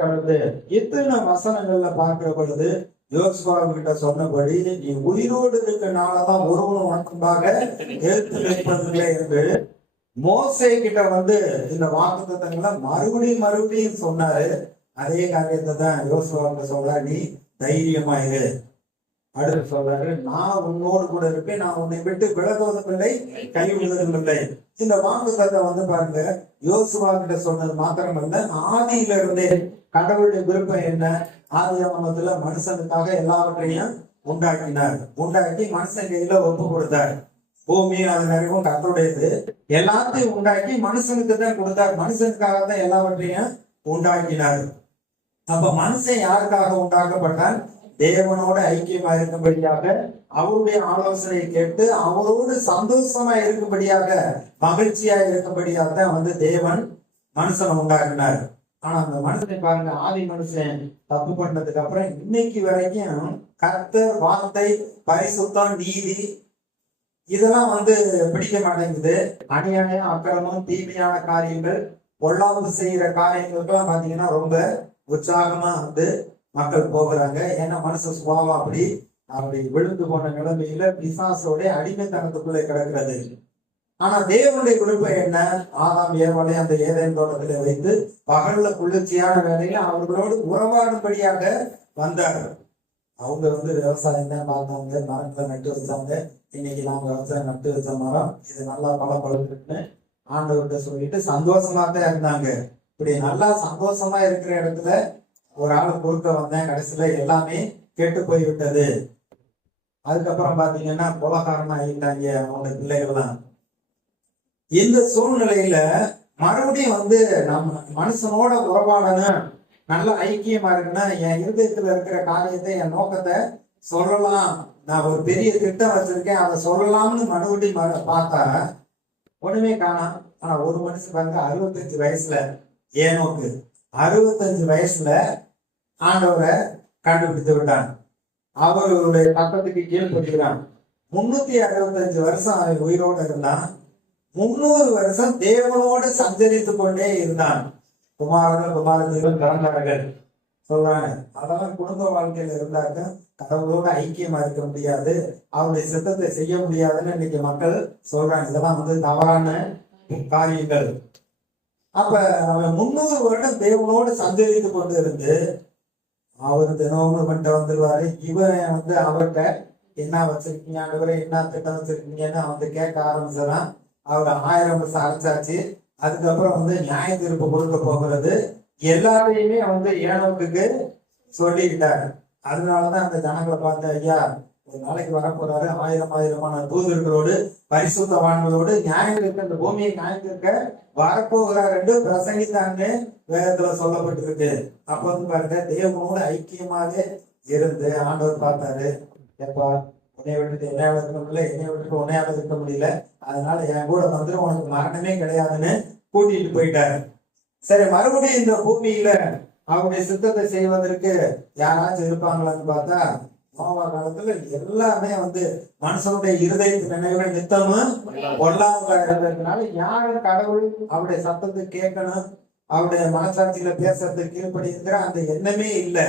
கடந்து இத்தனை வசனங்கள்ல பார்க்கிற பொழுது யோசுவா கிட்ட சொன்னபடி நீ உயிரோடு இருக்கனாலதான் ஒருவன் உனக்கும்பாக எழுத்து நிற்பதில்லை என்று மோசே கிட்ட இந்த வாக்குத்தத்தங்களை மறுபடியும் சொன்னாரு. அதே காரியத்தை தான் யோசுவா சொல்ற, நீ தைரியமாயிரு. அடுத்து சொல்றாரு, நான் உன்னோடு கூட இருப்பேன், நான் உன்னை விட்டு விலகுவதும் இல்லை, கைவிடுவதும் இல்லை. இந்த வாக்குத்தத்தை பாருங்க, யோசுவா கிட்ட சொன்னது மாத்திரமல்ல, ஆதியில இருந்தே கடவுளுடைய விருப்பம் என்ன, ஆதியாகமத்துல மனுஷனுக்காக எல்லாவற்றையும் உண்டாக்கி மனுஷன் கையில ஒப்பு கொடுத்தார். பூமி அது நிறைவும் கர்த்தருடையது, எல்லாத்தையும் உண்டாக்கி மனுஷனுக்கு தான் கொடுத்தார். மனுஷனுக்காக தான் எல்லாவற்றையும் உண்டாக்கினார். அப்ப மனுஷன் யாருக்காக உண்டாக்கப்பட்டான்? தேவனோட ஐக்கியமா இருக்கும்படியாக, அவருடைய ஆலோசனையை கேட்டு அவரோடு சந்தோஷமா இருக்கும்படியாக, மகிழ்ச்சியா இருக்கும்படியாக தான் தேவன் மனுஷனை உண்டாக்கினார். ஆனா அந்த மனுஷனை பாருங்க, ஆதி மனுஷன் தப்பு பண்ணதுக்கு அப்புறம் இன்னைக்கு வரைக்கும் கர்த்தர் வார்த்தை, பரிசுத்தம், நீதி இதெல்லாம் பிடிக்க மாட்டேங்குது. அநியாயம், அக்கிரமம், தீமையான காரியங்கள், பொல்லாப்பு செய்யற காரியங்களுக்கெல்லாம் பாத்தீங்கன்னா ரொம்ப உற்சாகமா மக்கள் போகிறாங்க. ஏன்னா மனுஷ சுபாவம் அப்படி விழுந்து போன நிலைமையில பிசாசோட அடிமைத்தனத்துக்குள்ளே கிடக்கிறது. ஆனா தேவனுடைய விருப்பம் என்ன? ஆதாம் ஏவாளை அந்த ஏதேன் தோட்டத்திலே வைத்து பகல்ல குளிர்ச்சியான வேலையில அவர்களோடு உறவாடும்படியாக வந்தார். அவங்க விவசாயம் தான் பார்த்தாங்க, மரங்களை நட்டு வச்சாங்க. இன்னைக்கு நாங்க விவசாயம் நட்டு வச்ச மரம் இது நல்லா பழப்பழுக்குன்னு ஆண்டவர்கிட்ட சொல்லிட்டு சந்தோஷமா தான் இருந்தாங்க. இப்படி நல்லா சந்தோஷமா இருக்கிற இடத்துல ஒரு ஆளு குறுக்க வந்தேன், கடைசியில எல்லாமே கெட்டு போய்விட்டது. அதுக்கப்புறம் பாத்தீங்கன்னா கொலகாரமா ஆயிட்டாங்க அவங்க பிள்ளைகள்லாம். இந்த சூழ்நிலையில மறுபடியும் நம்ம மனுஷனோட உறவாடணும், நல்ல ஐக்கியமா இருக்குன்னா என் இருதயத்துல இருக்கிற காரியத்தை, என் நோக்கத்தை சொல்லலாம். நான் ஒரு பெரிய திட்டம் வச்சிருக்கேன், அதை சொல்லலாம்னு மறுபடியும் பார்த்தா ஒண்ணுமே காணாம். ஆனா ஒரு மனுஷன் பாருங்க, 65 வயசுல, ஏனோக்கு 65 வயசுல ஆண்டவரை கண்டுபிடித்து விட்டான். அவருடைய பக்கத்துக்கு கீழ்படுகிறான். 365 வருஷம் அவன் உயிரோடு இருந்தான். 300 வருஷம் தேவனோடு சஞ்சரித்து கொண்டே இருந்தான். குமாரர்கள் பிறந்தார்கள் சொல்றாங்க. அதெல்லாம் குடும்ப வாழ்க்கையில இருந்தாக்க கடவுளோட ஐக்கியமா இருக்க முடியாது, அவருடைய சித்தத்தை செய்ய முடியாதுன்னு இன்னைக்கு மக்கள் சொல்றாங்க. இதெல்லாம் தவறான காரியங்கள். அப்ப அவன் 300 வருடம் தேவனோடு சஞ்சரித்து கொண்டு இருந்து அவர் தினமும் வந்துருவாரு. இவன் அவர்கிட்ட என்ன வச்சிருக்கீங்க, என்ன திட்டம் வச்சிருக்கீங்கன்னு கேட்க ஆரம்பிச்சான். அவர் 1000 வருஷம் அழைச்சாச்சு. அதுக்கப்புறம் நியாய தீர்ப்பு கொடுக்க போகிறது எல்லாரையுமே ஏனோக்குக்கு சொல்லிக்கிட்டாரு. அதனாலதான் அந்த ஜனங்களை பார்த்து, ஐயா ஒரு நாளைக்கு வரப்போறாரு, 1000 தூதர்களோடு பரிசுத்தவான்களோடு நியாயம் இந்த பூமியை நியாயத்திற்க வரப்போகிறார் என்று பிரசங்கித்தாங்க வேதத்துல சொல்லப்பட்டிருக்கு. அப்ப பாருங்க, தேவனோட ஐக்கியமாக இருந்து ஆண்டவர் பார்த்தாரு, எப்பா உன்னை விட்டுட்டு என்னையால இருக்க முடியல, என்னை விட்டுட்டு உன்னையால இருக்க முடியல, அதனால என் கூட உனக்கு மரணமே கிடையாதுன்னு கூட்டிட்டு போயிட்டாரு. சரி, மறுபடியும் இந்த பூமியில அவருடைய சித்தத்தை செய்வதற்கு யாராச்சும் இருப்பாங்களான்னு பார்த்தா, நோவா காலத்துல எல்லாமே மனுஷனுடைய இருதயத்து நினைவுகள் நித்தமும் பொல்லாதவங்களா இருந்ததுனால யாரும் கடவுள் அவருடைய சத்தத்தை கேட்கணும், அவருடைய மனசாட்சியில பேசுறதுக்கு கீழ்படிங்கிற அந்த எண்ணமே இல்லை.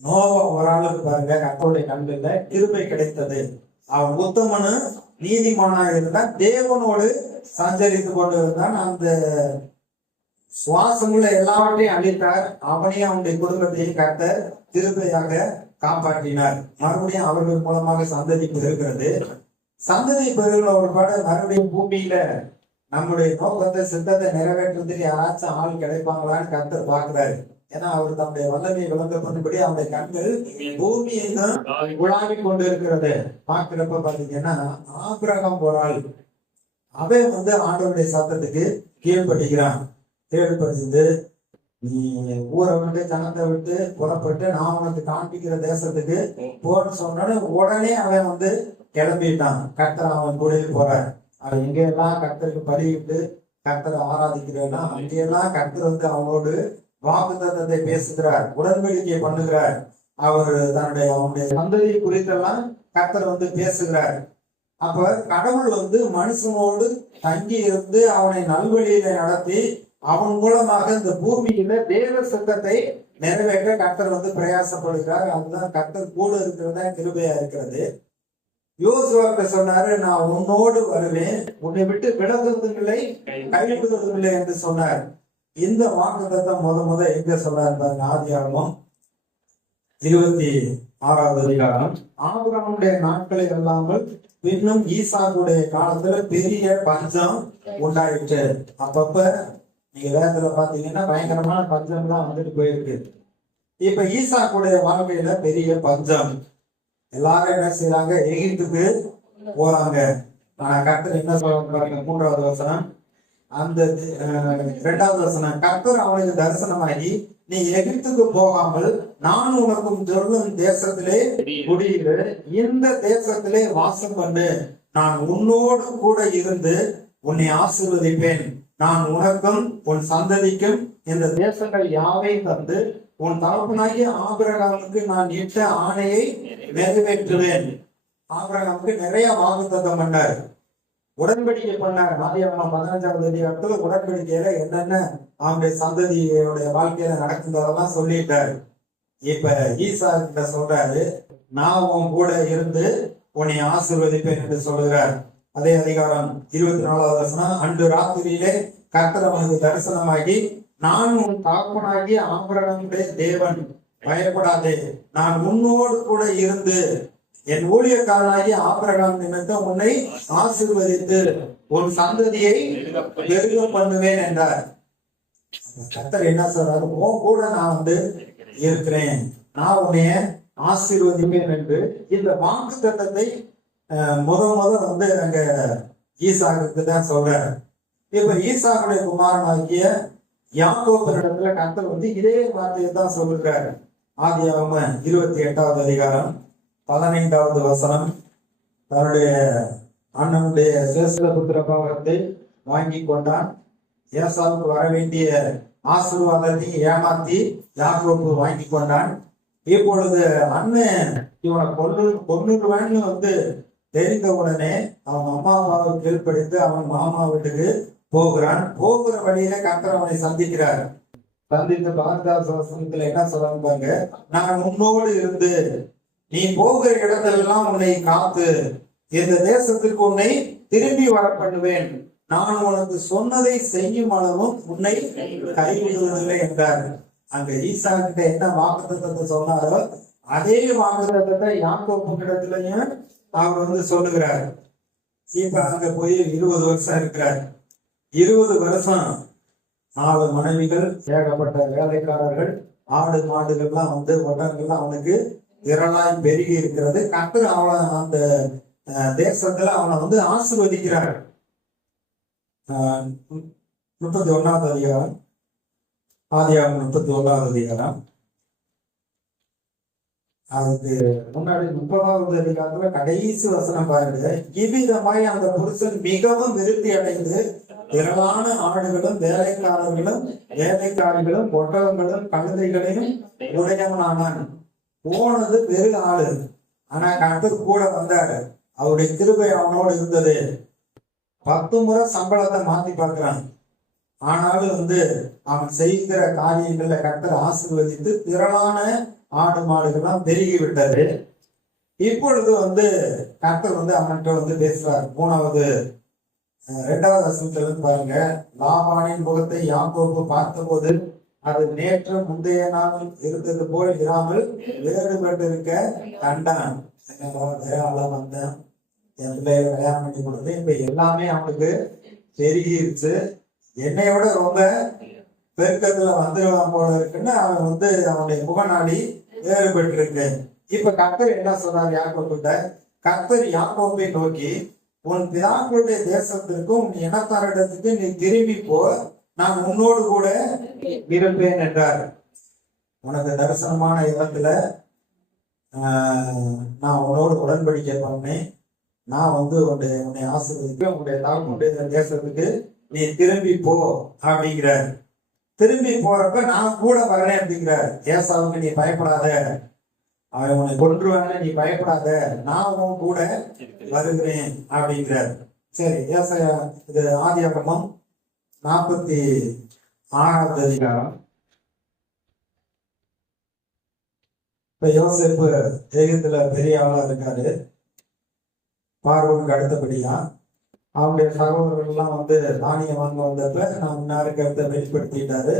நோவா ஒரு ஆளுக்கு பாருங்க, கர்த்தருடைய கண்ணுல கிருபை கிடைத்தது. அவன் உத்தமனு நீதிமானா இருந்தான், தேவனோடு சஞ்சரித்து கொண்டு இருந்தான். அந்த சுவாசமுள்ள எல்லாவற்றையும் அளித்தார். அவனையும் அவனுடைய குடும்பத்தையும் கர்த்தர் கிருபையாக காப்பாற்றினார். மறுபடியும் அவர்கள் மூலமாக சந்ததி பெறுகிறது. சந்ததி பெறுகிற ஒரு பாடு மறுபடியும் பூமியில நம்முடைய நோக்கத்தை, சித்தத்தை நிறைவேற்றுறதுக்கு யாராச்சும் ஆள் கிடைப்பாங்களான்னு கர்த்தர் பார்க்கிறாரு. ஏன்னா அவர் தன்னுடைய வல்லமையை விளங்க பண்ணும்படி அவருடைய கண்கள் பூமியை தான் உலாவி கொண்டு இருக்கிறது. பார்க்கிறப்ப பாத்தீங்கன்னா ஆபிரகாம் ஒரு ஆள், அவன் ஆண்டவருடைய சத்தத்துக்கு கீழ்படுகிறான். கீழ்படிந்து நீ ஊரை விட்டு ஜனத்தை விட்டு புறப்பட்டு நான் உனக்கு காண்பிக்கிற தேசத்துக்கு போன்னு சொன்னோட உடனே அவன் கிளம்பிட்டான். கர்த்தர் அவன் கூட போறான். அவன் எங்கெல்லாம் கர்த்தருக்கு பலியிட்டு கர்த்தரை ஆராதிக்கிறேன்னா அங்கெல்லாம் கர்த்தர் அவனோடு வாக்குத்தத்தத்தை பேசுகிறார், உடன்படிக்கை பண்ணுகிறார். அவர் அவனுடைய சந்ததி குறித்தெல்லாம் கர்த்தர் பேசுகிறார். அப்ப கடவுள் மனுஷனோடு தங்கி இருந்து அவனை நல்வழியில நடத்தி அவன் மூலமாக இந்த பூமியில தேவ சித்தத்தை நிறைவேற்ற கர்த்தர் வந்து பிரயாசப்படுகிறார். அதுதான் கர்த்தர் கூட இருக்கிறதா கிருபையா இருக்கிறது. யோசுவாக்கு சொன்னாரு, நான் உன்னோடு வருவேன், உன்னை விட்டு விலகுவதும் இல்லை கைவிடுவதும் இல்லை என்று சொன்னார். இந்த வாக்குத்தத்தம் முத எங்க சொன்னார் பாருங்க. ஆதியாகமம் 26வது அதிகாரம். ஆபிரகாமுடைய நாட்களை அல்லாமல் பின்னும் ஈசாக்குடைய காலத்துல பெரிய பஞ்சம் உண்டாயிற்று. அப்பப்ப நீங்க வேதத்துல பாத்தீங்கன்னா பயங்கரமான பஞ்சம் தான் வந்துட்டு போயிருக்கு. இப்ப ஈசாக்குடைய வாழ்க்கையில பெரிய பஞ்சம். எல்லாரும் என்ன செய்யறாங்க, எகிப்துக்கு போறாங்க. ஆனா கர்த்தர் என்ன சொல்றாங்க பாருங்க. 3வது வசனம், அந்த 2வது வசனம், கர்த்தர் அவனுக்கு தரிசனமாகி, நீ எகிப்துக்கு போகாமல் நான் உனக்கும் சொல்லும் தேசத்திலே குடியிரு, இந்த தேசத்திலே வாசம் பண்ணு, நான் உன்னோடு கூட இருந்து உன்னை ஆசீர்வதிப்பேன், நான் உனக்கும் உன் சந்ததிக்கும் இந்த தேசங்கள் யாவையும் தந்து உன் தகப்பனாகிய ஆபிரகாமுக்கு நான் இட்ட ஆணையை நிறைவேற்றுவேன். ஆபிரகாமுக்கு நிறைய வாக்குத்தத்தம் பண்ணார், உடன்படிக்கை பண்ணார். ஆதியாகமம் 15வது அதிகாரத்துல உடன்படிக்கையில என்னென்ன அவனுடைய சந்ததியோடைய வாழ்க்கையில நடக்குன்றதெல்லாம் சொல்லிட்டாரு. இப்ப ஈசா கிட்ட சொல்றாரு, நான் உன் கூட இருந்து உன்னை ஆசீர்வதிப்பேன் என்று சொல்லுகிறார். அதே அதிகாரம் 24வது வசனம், அன்று ராத்திரியிலே கர்த்தர் அவனுக்கு தரிசனமாகி, நான் உன் தகப்பனாகிய ஆபிரகாமுடைய தேவன், பயப்படாதே, நான் உன்னோடு கூட இருந்து என் ஊழியக்காரனாகிய ஆபிரகாம் நிமித்தம் உன்னை ஆசீர்வதித்து உன் சந்ததியை பெருக பண்ணுவேன் என்றார். கர்த்தர் என்ன சொல்றாரு, உன் கூட நான் வந்து இருக்கிறேன், நான் உன்னைய ஆசீர்வதிப்பேன் என்று இந்த வாக்குத்தத்தத்தை முத வந்து அங்க ஈசாக்கு தான் சொல்றாரு. இப்ப ஈசாக்குடைய குமாரனாகிய யாக்கோபினிடத்துல கர்த்தர் வந்து இதே வார்த்தையை தான் சொல்லுகிறாரு. ஆதியாகமம் 28வது அதிகாரம் 15வது வசனம், தன்னுடைய அண்ணனுடைய சேஷ்டபுத்திர பாகத்தை வாங்கி கொண்டான். ஏசாவுக்கு வர வேண்டிய ஆசீர்வாதத்தை ஏமாத்தி யாக்கோபு வாங்கி கொண்டான். இப்பொழுது அண்ணன் இவனை கொன்னுடுவான்னு வந்து தெரிந்த உடனே அவன் அம்மா அம்மாவை கீழ்ப்படுத்தி அவன் மாமா வீட்டுக்கு போகிறான். போகிற வழியில கர்த்தர் அவனை சந்திக்கிறார். சந்தித்து 15வது வசனத்துல என்ன சொல்றாங்க, நான் உன்னோடு இருந்து நீ போகிற இடத்திலெல்லாம் உன்னை காத்து இந்த தேசத்திற்கு உன்னை திரும்பி வர பண்ணுவேன், நான் உனக்கு சொன்னதை செய்யும் அளவும் உன்னை கைவிடுவதில்லை என்றார். அங்க ஈசா கிட்ட என்ன வாக்குத்தத்தத்தை சொன்னாரோ அதே வாக்குத்தத்தத்தை யாக்கோபு இடத்துலயும் அவர் வந்து சொல்லுகிறார். இப்ப அங்க போய் 20 வருஷம் இருக்கிறார். 20 வருஷம் 4 மனைவிகள், ஏகப்பட்ட வேலைக்காரர்கள், ஆடு மாடுகள்லாம் வந்து ஒட்டங்கள்லாம் அவனுக்கு திரளாய் பெருகி இருக்கிறது. கர்த்தர் அவனை அந்த தேசத்துல அவனை வந்து ஆசீர்வதிக்கிறார். 31வது அதிகாரம், ஆதியாகமம் 31வது அதிகாரம், அதுக்கு முன்னாடி 30வது அதிகாரத்துல கடைசி வசனம் பாருங்க. இவ்விதமாய் அந்த புருஷன் மிகவும் விருத்தி அடைந்து திரளான ஆடுகளும் வேலைக்காரர்களும் வேலைக்காரிகளும் ஒட்டகங்களும் கழுதைகளையும் உடையவனானான். போனது பெரு ஆளு, ஆனா கர்த்தர் கூட வந்தாரு, அவருடைய கிருபை அவனோடு இருந்தது. 10 முறை சம்பளத்தை மாத்தி பார்க்கிறான், ஆனாலும் வந்து அவன் செய்கிற காரியங்கள்ல கர்த்தர் ஆசீர்வதித்து திரளான ஆடு மாடுகள்லாம் பெருகி விட்டாரு. இப்பொழுது வந்து கர்த்தர் வந்து அவன்கிட்ட வந்து பேசுறாரு. 2வது வசனத்துல இருந்து பாருங்க. லாபானின் முகத்தை யாக்கோபு பார்த்தபோது அது நேற்று முந்தைய நாள் இருந்தது போல் இராமல் வேறுபட்டு இருக்க கண்டான். வந்தேன், என் பிள்ளைய கல்யாணம் பண்ணி கொடுத்து இப்ப எல்லாமே அவனுக்கு பெருகிருச்சு, என்னையோட ரொம்ப பெருக்கத்துல வந்துடுவான் போல இருக்குன்னு அவன் வந்து அவனுடைய முகநாடி வேறுபட்டு இருக்கு. இப்ப கர்த்தர் என்ன சொன்னார் யாக்கோபிட்ட, கர்த்தர் யாக்கோபை நோக்கி, உன் பிதாக்களுடைய தேசத்திற்கும் உன் இனத்தாரிடத்துக்கு நீ திரும்பி போ, நான் உன்னோடு கூட இருப்பேன் என்றார். உனக்கு தரிசனமான இடத்துல நான் உன்னோடு உடன்படிக்கை பண்ணேன், நான் வந்து உன்னை ஆசீர்வதிப்பேன், உன்னுடைய தாக்குடைய தேசத்துக்கு நீ திரும்பி போ அப்படிங்கிறார். திரும்பி போறப்ப நான் கூட வரேன் அப்படிங்கிறார். ஏசாவுக்கு நீ பயப்படாத, அவன் உன்னை கொன்றுவான, நீ பயப்படாத, நான் உன் கூட வருகிறேன் அப்படிங்கிறார். சரி, இது ஆதியாகமம் 6வது அதிகாரம். இப்ப யோசேப்பு எகிப்துல பெரிய ஆளா இருக்காரு, பார்வோனுக்கு அடுத்தபடியா. அவருடைய சகோதரர்கள் எல்லாம் தானியம் வாங்க வந்தப்ப நான் இன்னாரு கருத்தை வெளிப்படுத்திட்டாரு.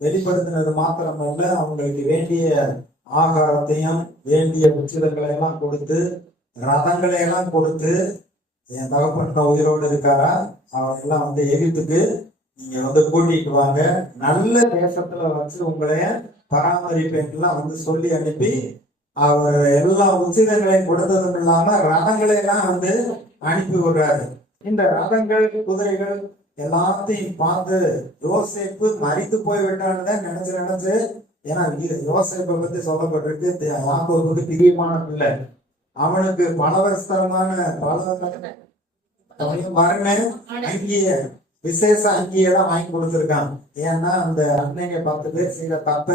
வெளிப்படுத்தினது மாத்திரமல்ல, அவங்களுக்கு வேண்டிய ஆகாரத்தையும் வேண்டிய உச்சிதங்களை எல்லாம் கொடுத்து, ரதங்களை எல்லாம் கொடுத்து, என் தகப்பன் உயிரோடு இருக்காரா, அவரெல்லாம் எகிப்துக்கு நீங்க கூட்டிட்டு வாங்க, நல்ல தேசத்துல வச்சு உங்களைய பராமரிப்பேன்லாம் சொல்லி அனுப்பி, அவர் எல்லா உச்சிதங்களையும் கொடுத்ததும் இல்லாம ரதங்களை எல்லாம் அனுப்பி விடுறாரு. இந்த ரதங்கள் குதிரைகள் எல்லாத்தையும் பார்த்து யோசேப்பு மறித்து போய்விட்டான்னு தான் நினைச்சு, ஏன்னா யோசேப்பை பத்தி சொல்லப்பட்டிருக்கு, யாக்கோபுக்கு பிரியமான பிள்ளை, அவனுக்கு பலவஸ்தரமான வர்ண அங்கிய விசேஷ அங்கியெல்லாம் வாங்கி கொடுத்துருக்கான். ஏன்னா அந்த அன்னைங்க 10 பேர் செய்யற தப்ப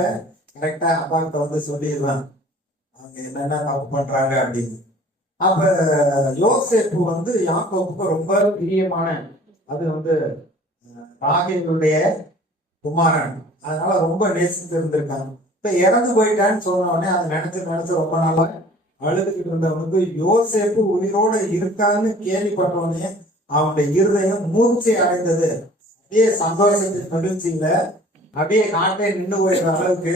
கரெக்டா அப்பாக்கிட்ட சொல்லிடுவான், அவங்க என்னென்ன தப்பு பண்றாங்க அப்படின்னு. அப்ப யோசேப்பு யாக்கோபுக்கு ரொம்ப பிரியமான, அது ராகேலுடைய குமாரன், அதனால ரொம்ப நேசித்து இருந்திருக்காங்க. இப்ப இறந்து போயிட்டான்னு சொன்ன உடனே அதை நினைச்சு ரொம்ப நாளா அழுதுகிட்டு இருந்தவனுக்கு யோசேப்பு உயிரோட இருக்கான்னு கேள்விப்பட்டவனே அவனுடைய இருதயம் மூர்ச்சை அடைந்தது. அப்படியே சந்தோஷத்தின் மகிழ்ச்சியில அப்படியே காட்டை நின்று போயிடுற அளவுக்கு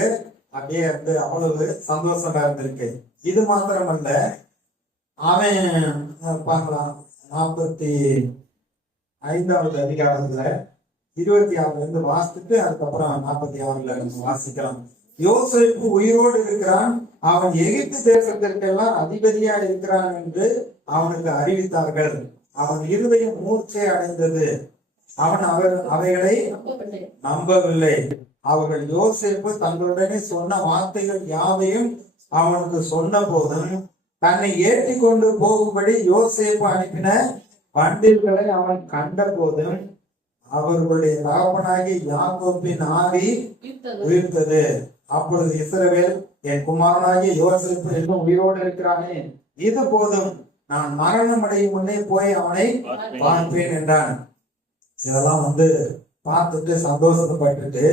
அப்படியே அவ்வளவு சந்தோஷமா இருந்திருக்கு. இது மாத்திரமல்ல, அவன் பார்க்கலாம் 45வது அதிகாரத்துல 26 வாசித்துட்டு அதுக்கப்புறம் 46 வாசிக்கலாம். யோசேப்பு உயிரோடு இருக்கிறான், அவன் எகிப்து தேசத்திற்கெல்லாம் அதிபதியா இருக்கிறான் என்று அவனுக்கு அறிவித்தார்கள். அவன் இருதயம் மூர்ச்சை அடைந்தது, அவன் அவைகளை நம்பவில்லை. அவர்கள் யோசேப்பு தங்களுடனே சொன்ன வார்த்தைகள் யாவையும் அவனுக்கு சொன்ன போதும் தன்னை ஏற்றி கொண்டு போகும்படி யோசேப்பு அனுப்பின வண்டில்களை அவன் கண்ட போதும் அவர்களுடைய தகப்பனாகி யாக்கோபின் ஆவி உயிர்த்தது. அப்பொழுது இஸ்ரவேல், என் குமாரனாகிய யோசேப்பு இன்னும் உயிரோடு இருக்கிறானே, இது போதும், நான் மரணம் அடையும் முன்னே போய் அவனை பார்ப்பேன் என்றான். இதெல்லாம் பார்த்துட்டு சந்தோஷப்பட்டுட்டு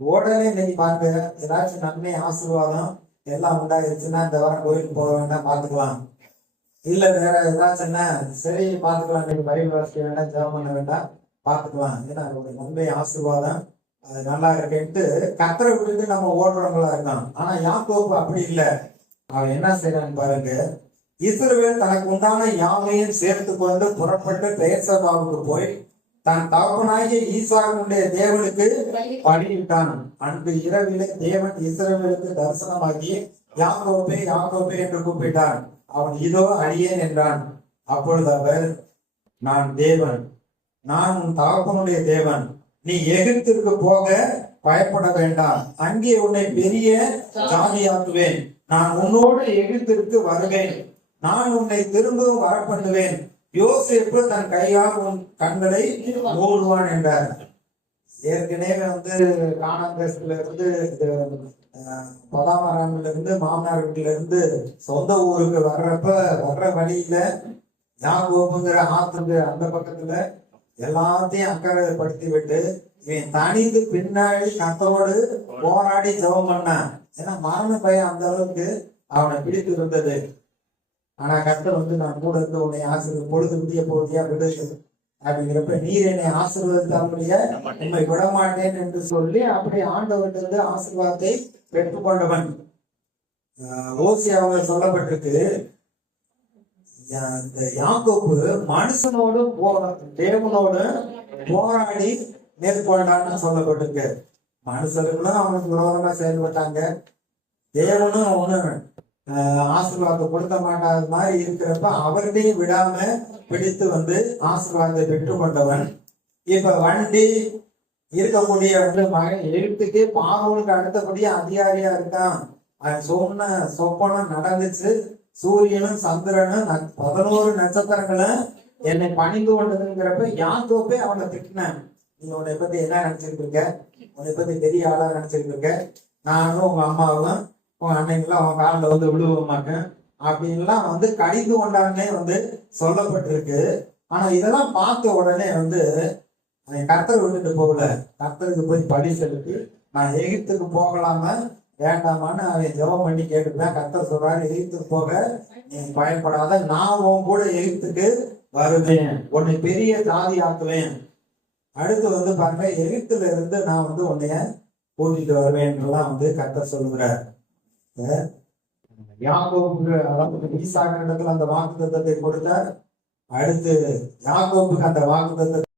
உடனே இன்னைக்கு பாருங்க, ஏதாச்சும் நன்மை ஆசீர்வாதம் எல்லாம் உண்டாயிருச்சுன்னா இந்த வாரம் கோயிலுக்கு போக வேண்டாம், பார்த்துக்கலாம். இல்ல வேற ஏதாச்சும்னா சரி பார்த்துக்கலாம், இன்னைக்கு பைபிள் வாசிக்க வேண்டாம், ஜெபம் பண்ண வேண்டாம், பார்த்துக்கலாம், ஏன்னா அவருடைய நன்மை ஆசீர்வாதம் அது நல்லா இருக்குன்ட்டு கத்தரை விட்டுட்டு நம்ம ஓடுறவங்களா இருக்கான். ஆனா யாக்கோபு அப்படி இல்லை. அவன் என்ன செய்யறான்னு பாருங்க, இஸ்ரவேல் தனக்கு உண்டான யாவையும் சேர்த்து கொண்டு புறப்பட்டு பெயர்சபாவுக்கு போய் தன் தகப்பனாகிய ஈசாக்குடைய தேவனுக்கு பலியிட்டான். அன்று இரவிலே தேவன் இஸ்ரவேலுக்கு தரிசனமாகி யாக்கோபே யாக்கோபே என்று கூப்பிட்டான். அவன் இதோ அடியேன் என்றான். அப்பொழுது அவர், நான் தேவன், நான் உன் தகப்பனுடைய தேவன், நீ எகிப்திற்கு போக பயப்பட வேண்டாம், அங்கே உன்னை பெரிய ஜாதியாக்குவேன், நான் உன்னோடு எகிப்திற்கு வருவேன், நான் உன்னை திரும்பவும் வர பண்ணுவேன், யோசேப்பு தன் கையால் உன் கண்களை மூடுவான் என்றார். ஏற்கனவே கானான் தேசத்துல இருந்து பதாமராமில இருந்து மாமனார் வீட்டுல இருந்து சொந்த ஊருக்கு வர்ற வழியில யாக்கோபுங்கிற ஆத்துக்கு அந்த பக்கத்துல எல்லாத்தையும் அக்கறைப்படுத்தி விட்டு இவன் தனிந்து பின்னாடி கத்தரோடு போராடி ஜெபம் பண்ணான். ஏன்னா மரண பயம் அந்த அளவுக்கு அவனை பிடித்து இருந்தது. ஆனா கர்த்தர் நான் கூட இருந்து உன்னை பொழுது முடிய போதியா விடு அப்படிங்கிறப்ப, நீர் என்னை ஆசீர்வதித்தாலுடைய உண்மை விடமாட்டேன் என்று சொல்லி அப்படி ஆண்டவர்கிட்ட ஆசீர்வாதத்தை பெற்றுக்கொண்டவன். ஓசியாவில் சொல்லப்பட்டிருக்கு, இந்த யாக்கோபு மனுஷனோடு தேவனோடு போராடி மேற்கொண்டான்னு சொல்லப்பட்டிருக்கு. மனுஷர்களும் அவனுக்கு விரோதமா செயல்பட்டாங்க, தேவனும் அவனு ஆசீர்வாதத்தை கொடுக்க மாட்டாத மாதிரி இருக்கிறப்ப அவர்கிட்டையும் விடாம பிடித்து ஆசீர்வாதத்தை பெற்றுக்கொண்டவன். இப்ப வண்டி இருக்கக்கூடிய மகன் எழுத்துக்கு பார்வோனுக்கு அடுத்தபடியா அதிகாரியா இருக்கான். அவன் சொன்ன சொப்பனம் நடந்துச்சு. சூரியனும் சந்திரனும் 11 நட்சத்திரங்களும் என்னை பணிந்து கொண்டதுங்கிறப்ப யாக்கோபே அவனை திட்டினான். நீ உன்னை பத்தி என்ன நினைச்சிட்டு இருக்க, உன்னை பத்தி பெரிய ஆளா நினைச்சிட்டு இருக்க, நானும் உங்க அம்மாவும் உங்க அன்னைக்கெல்லாம் அவன் காலில் விழுவ மாட்டேன் அப்படின்லாம் கடிந்து கொண்டானே சொல்லப்பட்டிருக்கு. ஆனா இதெல்லாம் பார்த்த உடனே அவன் கர்த்தர் விட்டுட்டு போகல. கர்த்தருக்கு போய் பலி செலுத்தி நான் எகிப்துக்கு போகலாமா வேண்டாமான்னு அவன் ஜெபம் பண்ணி கேட்டுதான் கர்த்தர் சொல்றாரு, எகிப்துக்கு போக நீ பயன்படாத, நான் உன் கூட எகிப்துக்கு வருவேன், உன்னை பெரிய ஜாதி ஆக்குவேன். அடுத்து வந்து பாருங்க, எகிப்துல இருந்து நான் வந்து உன்னைய கூட்டிட்டு வருவேன்லாம் கர்த்தர் சொல்லுகிறார். யாக்கோபுக்கு, அதாவது ஈசாக்கு இடத்துல அந்த வாக்குத்தத்தத்தை கொடுத்தார். அடுத்து யாக்கோபுக்கு அந்த வாக்குத்தத்தத்தை